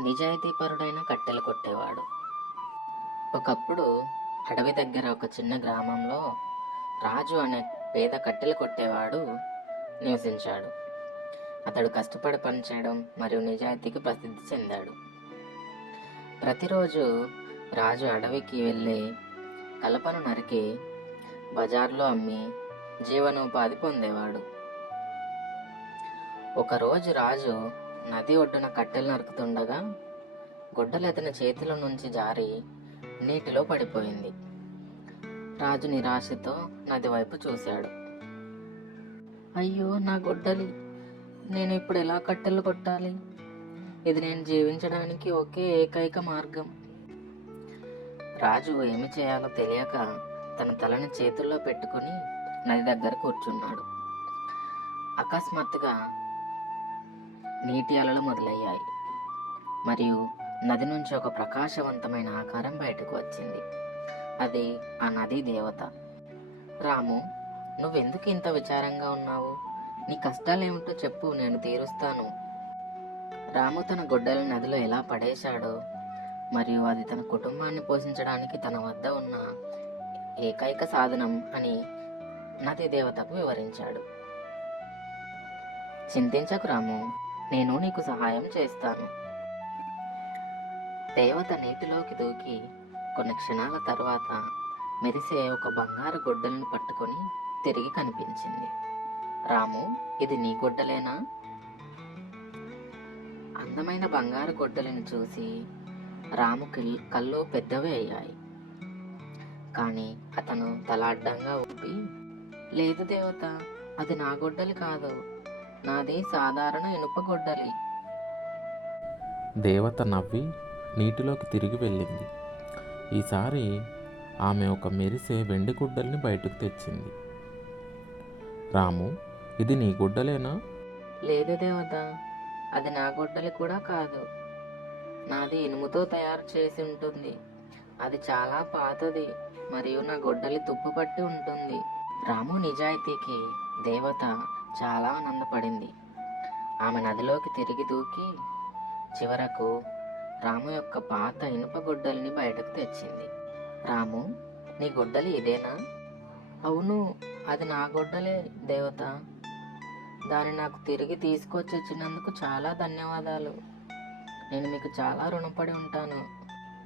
నిజాయితీపరుడైన కట్టెలు కొట్టేవాడు. ఒకప్పుడు అడవి దగ్గర ఒక చిన్న గ్రామంలో రాజు అనే పేద కట్టెలు కొట్టేవాడు నివసించాడు. అతడు కష్టపడి పనిచేయడం మరియు నిజాయితీకి ప్రసిద్ధి చెందాడు. ప్రతిరోజు రాజు అడవికి వెళ్ళి కలపను నరికి బజార్లో అమ్మి జీవనోపాధి పొందేవాడు. ఒకరోజు రాజు నది ఒడ్డున కట్టెలు నరుకుతుండగా గొడ్డలి అతని చేతిలో నుంచి జారి నీటిలో పడిపోయింది. రాజు నిరాశతో నది వైపు చూశాడు. అయ్యో, నా గొడ్డలి! నేను ఇప్పుడు ఎలా కట్టెలు కొట్టాలి? ఇది నేను జీవించడానికి ఒకే ఏకైక మార్గం. రాజు ఏమి చేయాలో తెలియక తన తలని చేతుల్లో పెట్టుకుని నది దగ్గర కూర్చున్నాడు. అకస్మాత్తుగా నీటి అలలు మొదలయ్యాయి మరియు నది నుంచి ఒక ప్రకాశవంతమైన ఆకారం బయటకు వచ్చింది. అది ఆ నదీ దేవత. రాము, నువ్వెందుకు ఇంత విచారంగా ఉన్నావు? నీ కష్టాలేమిటో చెప్పు, నేను తీరుస్తాను. రాము తన గొడ్డలి నదిలో ఎలా పడేశాడో మరియు అది తన కుటుంబాన్ని పోషించడానికి తన వద్ద ఉన్న ఏకైక సాధనం అని నదీ దేవతకు వివరించాడు. చింతించకు రాము, నేను నీకు సహాయం చేస్తాను. దేవత నీటిలోకి దూకి కొన్ని క్షణాల తర్వాత మెరిసే ఒక బంగారు గొడ్డలిని పట్టుకొని తిరిగి కనిపించింది. రాము, ఇది నీ గొడ్డలేనా? అందమైన బంగారు గొడ్డలిని చూసి రాము కళ్ళు పెద్దవి అయ్యాయి. కానీ అతను తల అడ్డంగా ఊపి, లేదు దేవత, అది నా గొడ్డలి కాదు, నాది సాధారణ ఇనుప గొడ్డలి. దేవత నవ్వి నీటిలోకి తిరిగి వెళ్ళింది. ఈసారి ఆమె ఒక మెరిసే వెండి గుడ్డల్ని బయటకు తెచ్చింది. రాము, ఇది నీ గుడ్డలేనా? లేదు దేవత, అది నా గొడ్డలి కూడా కాదు, నాది ఇనుముతో తయారు చేసి ఉంటుంది. అది చాలా పాతది మరియు నా గొడ్డలి తుప్పుపట్టి ఉంటుంది. రాము నిజాయితీకి దేవత చాలా ఆనందపడింది. ఆమె నదిలోకి తిరిగి దూకి చివరకు రాము యొక్క పాత ఇనుప గొడ్డలిని బయటకు తెచ్చింది. రాము, నీ గొడ్డలి ఇదేనా? అవును, అది నా గొడ్డలే దేవత. దాన్ని నాకు తిరిగి తీసుకొచ్చి ఇచ్చినందుకు చాలా ధన్యవాదాలు. నేను మీకు చాలా రుణపడి ఉంటాను.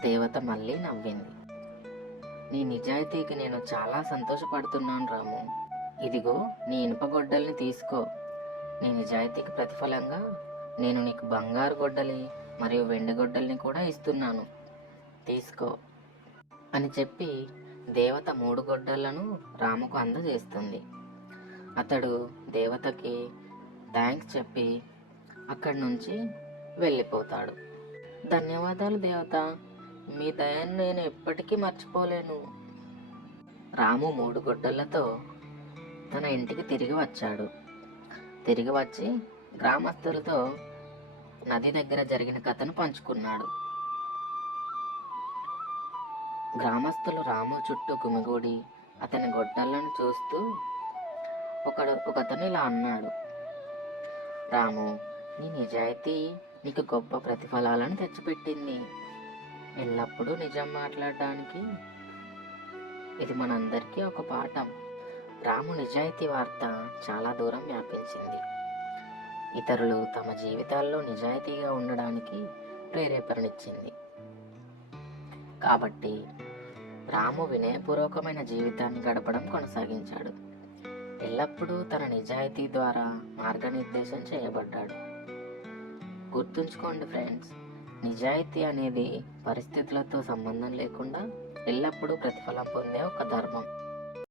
దేవత మళ్ళీ నవ్వింది. నీ నిజాయితీకి నేను చాలా సంతోషపడుతున్నాను రాము. ఇదిగో నీ ఇనుప గొడ్డల్ని తీసుకో. నీ నిజాయితీకి ప్రతిఫలంగా నేను నీకు బంగారు గొడ్డలి మరియు వెండి గొడ్డల్ని కూడా ఇస్తున్నాను, తీసుకో అని చెప్పి దేవత 3 గొడ్డళ్లను రాముకు అందజేస్తుంది. అతడు దేవతకి థ్యాంక్స్ చెప్పి అక్కడి నుంచి వెళ్ళిపోతాడు. ధన్యవాదాలు దేవత, మీ దయను నేను ఎప్పటికీ మర్చిపోలేను. రాము 3 గొడ్డళ్లతో తన ఇంటికి తిరిగి వచ్చాడు. తిరిగి వచ్చి గ్రామస్తులతో నది దగ్గర జరిగిన కథను పంచుకున్నాడు. గ్రామస్తులు రాము చుట్టూ గుమిగూడి అతని గొడ్డళ్లను చూస్తూ ఒకతను ఇలా అన్నాడు. రాము, నీ నిజాయితీ నీకు గొప్ప ప్రతిఫలాలను తెచ్చిపెట్టింది. ఎల్లప్పుడూ నిజం మాట్లాడడానికి ఇది మనందరికీ ఒక పాఠం. రాము నిజాయితీ వార్త చాలా దూరం వ్యాపించింది. ఇతరులు తమ జీవితాల్లో నిజాయితీగా ఉండడానికి ప్రేరేపణనిచ్చింది. కాబట్టి రాము వినయపూర్వకమైన జీవితాన్ని గడపడం కొనసాగించాడు. ఎల్లప్పుడూ తన నిజాయితీ ద్వారా మార్గనిర్దేశం చేయబడ్డాడు. గుర్తుంచుకోండి ఫ్రెండ్స్, నిజాయితీ అనేది పరిస్థితులతో సంబంధం లేకుండా ఎల్లప్పుడూ ప్రతిఫలం పొందే ఒక ధర్మం.